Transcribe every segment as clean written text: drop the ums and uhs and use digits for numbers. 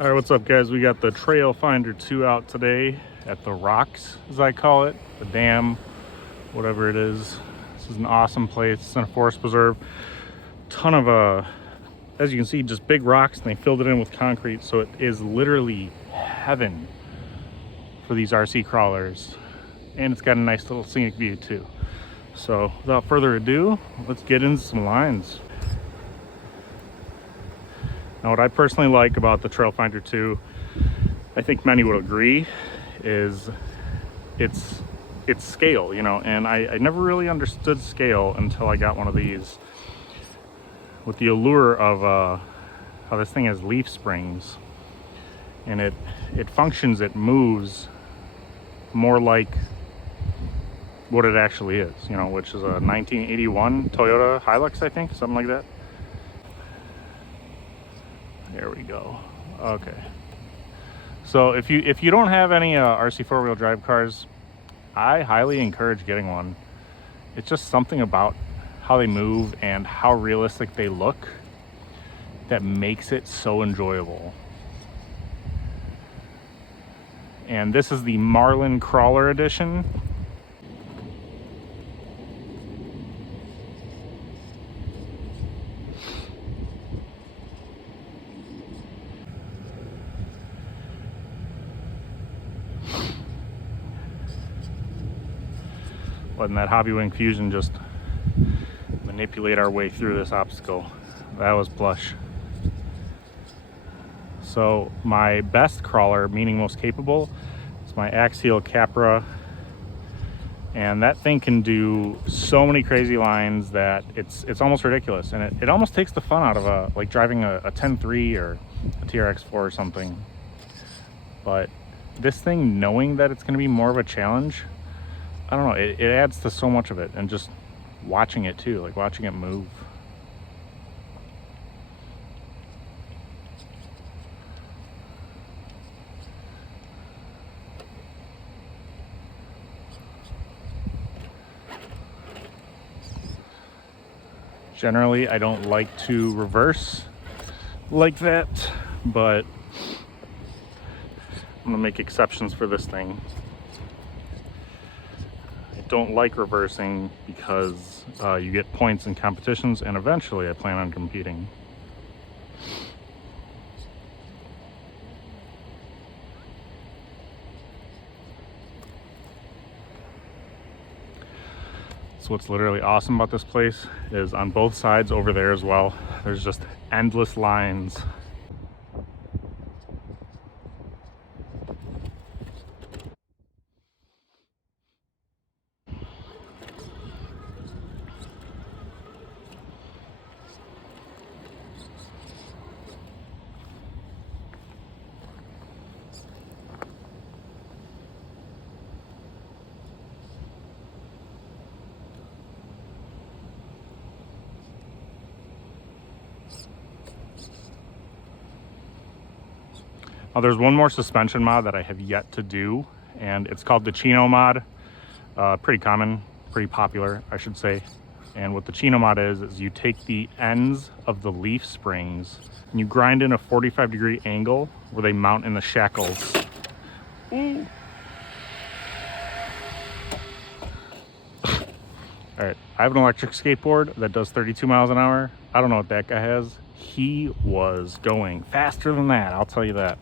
All right, what's up, guys? We got the Trailfinder 2 out today at the Rocks, as I call it, the dam, whatever it is. This is an awesome place. It's in a forest preserve. Ton of as you can see, just big rocks, and they filled it in with concrete, so it is literally heaven for these RC crawlers. And it's got a nice little scenic view too. So without further ado, let's get into some lines. Now, what I personally like about the Trailfinder 2, I think many would agree, is its scale, you know, and I never really understood scale until I got one of these, with the allure of how this thing has leaf springs, and it functions, it moves more like what it actually is, you know, which is a 1981 Toyota Hilux, I think, something like that. There we go. Okay. So if you don't have any RC four-wheel drive cars, I highly encourage getting one. It's just something about how they move and how realistic they look that makes it so enjoyable. And this is the Marlin Crawler Edition. Letting that Hobbywing Fusion just manipulate our way through this obstacle. That was plush. So my best crawler, meaning most capable, is my Axial Capra, and that thing can do so many crazy lines that it's almost ridiculous, and it almost takes the fun out of like driving a 10.3 or a TRX4 or something. But this thing, knowing that it's going to be more of a challenge, I don't know, it adds to so much of it, and just watching it too, like watching it move. Generally, I don't like to reverse like that, but I'm gonna make exceptions for this thing. Don't like reversing because you get points in competitions, and eventually I plan on competing. So what's literally awesome about this place is on both sides over there as well, there's just endless lines. There's one more suspension mod that I have yet to do, and it's called the Chino mod. Pretty common, pretty popular, I should say. And what the Chino mod is you take the ends of the leaf springs and you grind in a 45-degree angle where they mount in the shackles. Ooh. All right, I have an electric skateboard that does 32 miles an hour. I don't know what that guy has. He was going faster than that, I'll tell you that.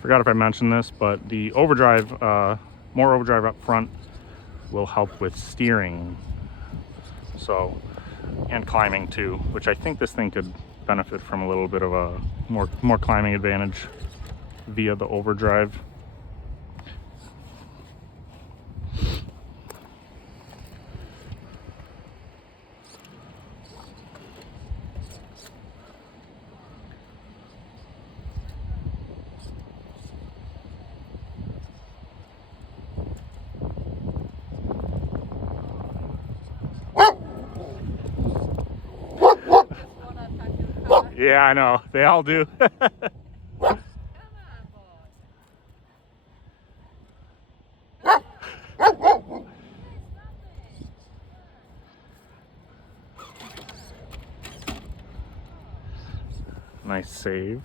Forgot if I mentioned this, but the overdrive, more overdrive up front will help with steering, so, and climbing too, which I think this thing could benefit from a little bit of a more climbing advantage via the overdrive. Yeah, I know. They all do. Nice save.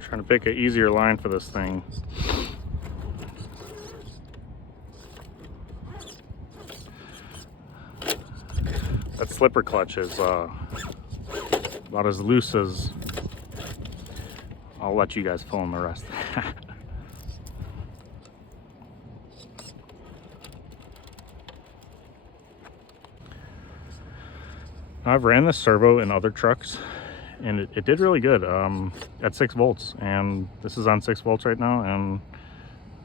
Trying to pick an easier line for this thing. That slipper clutch is about as loose as I'll let you guys fill in the rest. I've ran this servo in other trucks and it did really good at 6 volts, and this is on 6 volts right now, and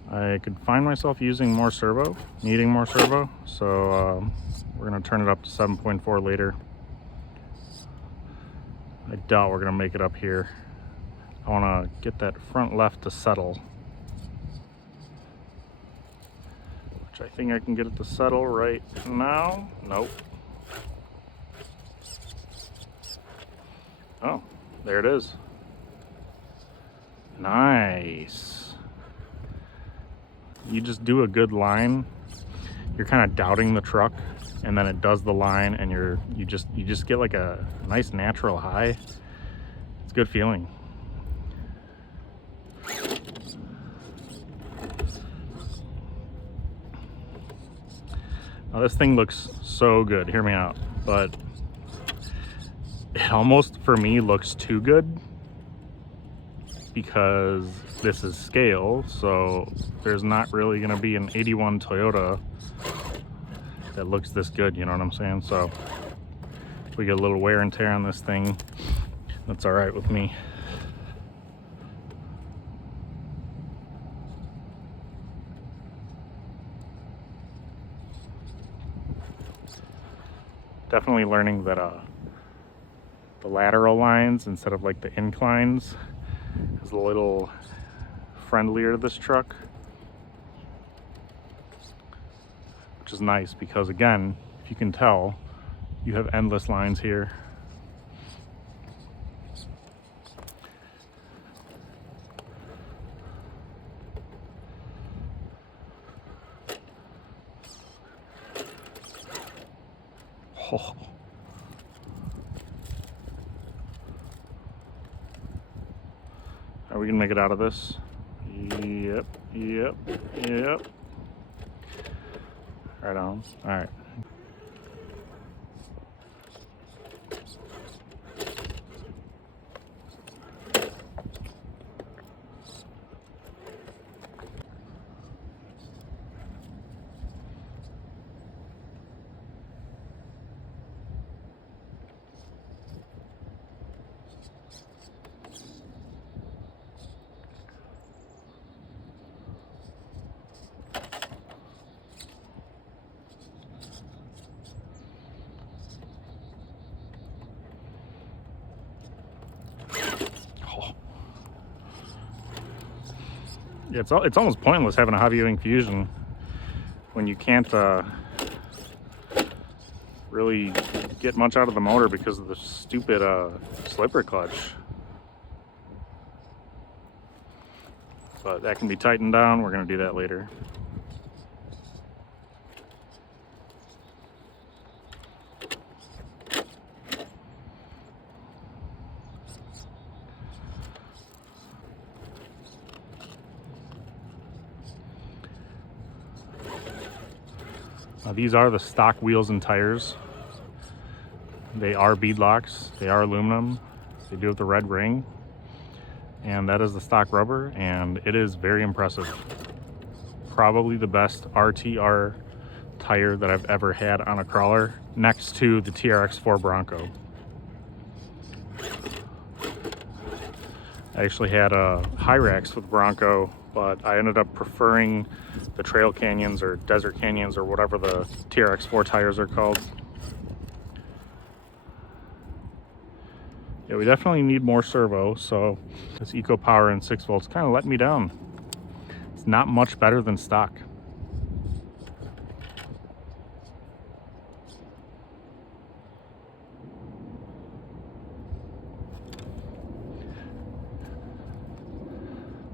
I could find myself using more servo, needing more servo, so we're going to turn it up to 7.4 later. I doubt we're going to make it up here. I want to get that front left to settle, which I think I can get it to settle right now. Nope. Oh, there it is. Nice. You just do a good line. You're kind of doubting the truck, and then it does the line, and you just get like a nice natural high. It's a good feeling. Now this thing looks so good. Hear me out, but it almost, for me, looks too good because this is scale, so there's not really going to be an 81 Toyota that looks this good, you know what I'm saying? So if we get a little wear and tear on this thing, that's all right with me. Definitely learning that the lateral lines instead of like the inclines is a little friendlier to this truck, which is nice because, again, if you can tell, you have endless lines here. Oh. Are we gonna make it out of this? Yep. Right on. All right. It's almost pointless having a hobby fusion when you can't really get much out of the motor because of the stupid slipper clutch. but that can be tightened down. We're going to do that later. These are the stock wheels and tires. They are beadlocks, they are aluminum, they do have the red ring, and that is the stock rubber, and it is very impressive. Probably the best RTR tire that I've ever had on a crawler, next to the TRX4 Bronco. I actually had a Hyrax with Bronco, but I ended up preferring the Trail Canyons or Desert Canyons or whatever the TRX4 tires are called. Yeah, we definitely need more servo, so this ecopower and 6 volts kind of let me down. It's not much better than stock.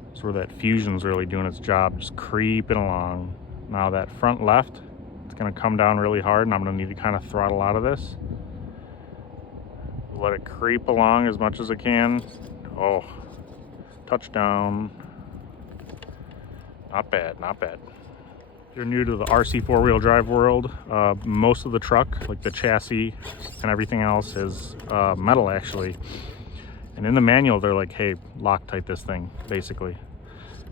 That's where that fusion's really doing its job, just creeping along. Now that front left, it's gonna come down really hard, and I'm gonna need to kind of throttle out of this. Let it creep along as much as it can. Oh, touchdown. Not bad, not bad. If you're new to the RC four-wheel drive world, most of the truck, like the chassis and everything else, is metal actually. And in the manual, they're like, hey, Loctite this thing, basically.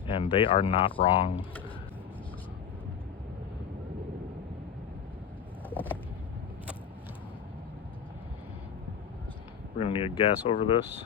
And they are not wrong. We're gonna need a gas over this.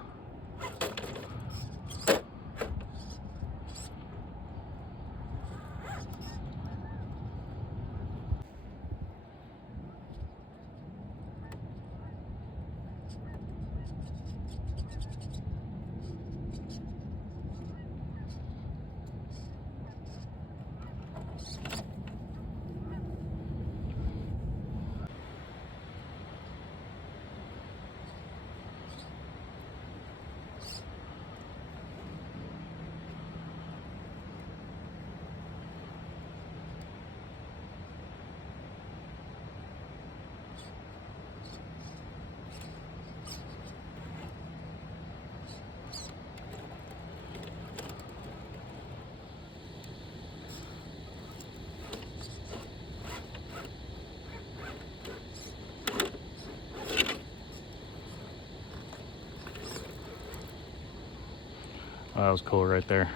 That was cool right there.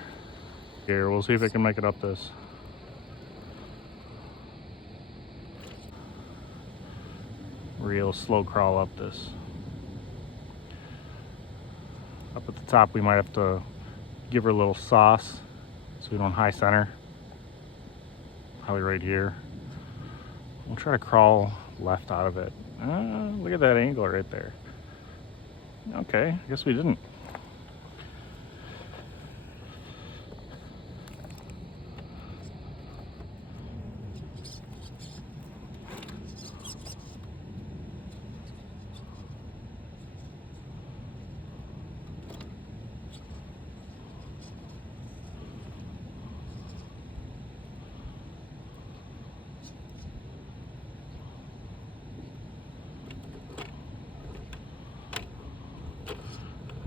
Here, we'll see if I can make it up this. Real slow crawl up this. Up at the top, we might have to give her a little sauce so we don't high center. Probably right here. We'll try to crawl left out of it. Look at that angle right there. Okay, I guess we didn't.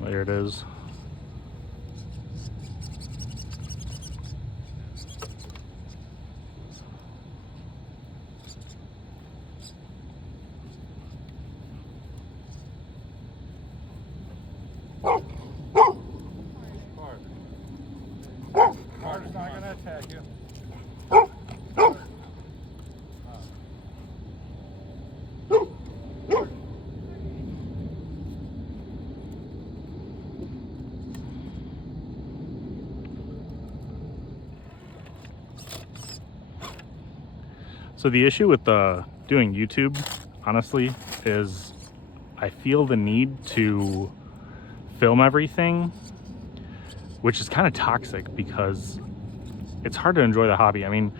There it is. Carter's not going to attack you. So the issue with doing YouTube, honestly, is I feel the need to film everything, which is kind of toxic because it's hard to enjoy the hobby. I mean,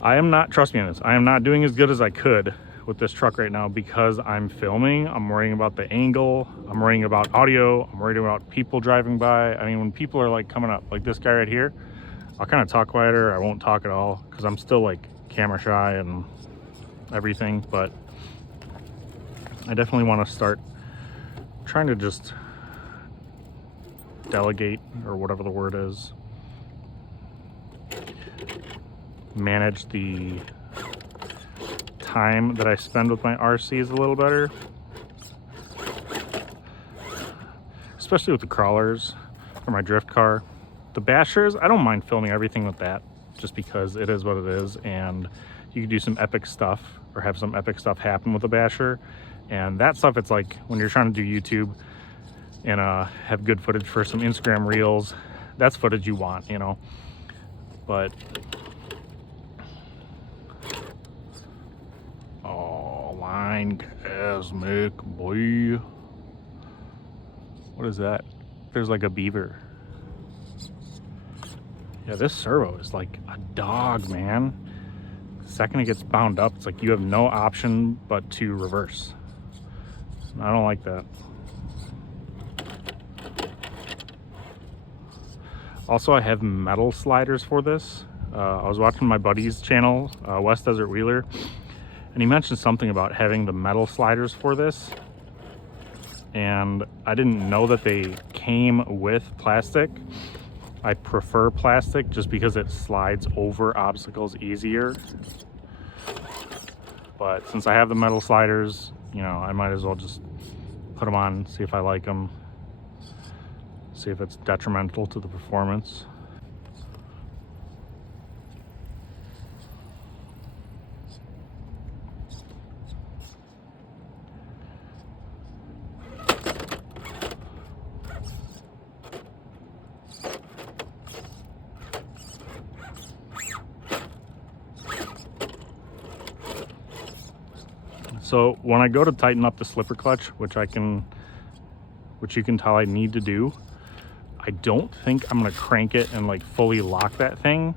I am not, trust me on this, I am not doing as good as I could with this truck right now because I'm filming. I'm worrying about the angle, I'm worrying about audio, I'm worried about people driving by. I mean, when people are like coming up, like this guy right here, I'll kind of talk quieter. I won't talk at all because I'm still like camera shy and everything, but I definitely want to start trying to just delegate, or whatever the word is, manage the time that I spend with my RCs a little better, especially with the crawlers or my drift car. The bashers, I don't mind filming everything with that just because it is what it is, and you can do some epic stuff or have some epic stuff happen with a basher. And that stuff, it's like when you're trying to do YouTube and have good footage for some Instagram reels, that's footage you want, you know. But oh, line cosmic boy, what is that? There's like a beaver. Yeah, this servo is like a dog, man. The second it gets bound up, it's like you have no option but to reverse. I don't like that. Also, I have metal sliders for this. I was watching my buddy's channel, West Desert Wheeler, and he mentioned something about having the metal sliders for this. And I didn't know that they came with plastic. I prefer plastic just because it slides over obstacles easier. But since I have the metal sliders, you know, I might as well just put them on, see if I like them, see if it's detrimental to the performance. So when I go to tighten up the slipper clutch, which you can tell I need to do, I don't think I'm gonna crank it and like fully lock that thing.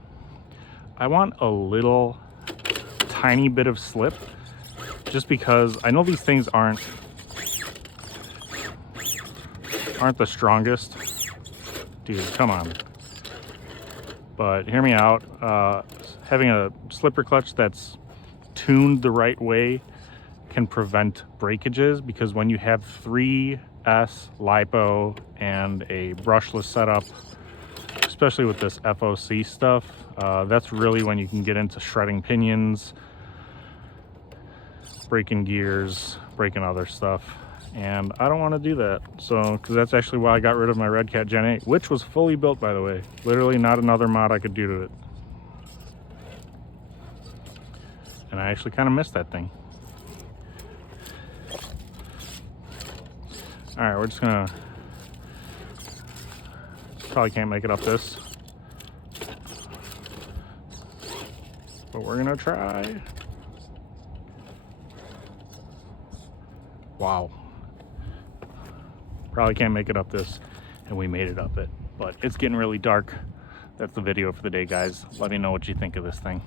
I want a little tiny bit of slip, just because I know these things aren't the strongest. Dude, come on. But hear me out. Having a slipper clutch that's tuned the right way can prevent breakages, because when you have 3S lipo and a brushless setup, especially with this FOC stuff, that's really when you can get into shredding pinions, breaking gears, breaking other stuff, and I don't want to do that. So, because that's actually why I got rid of my Red Cat Gen 8, which was fully built, by the way. Literally not another mod I could do to it. And I actually kind of missed that thing. All right, we're just gonna, probably can't make it up this, but we're gonna try. Wow. Probably can't make it up this, and we made it up it, but it's getting really dark. That's the video for the day, guys. Let me know what you think of this thing.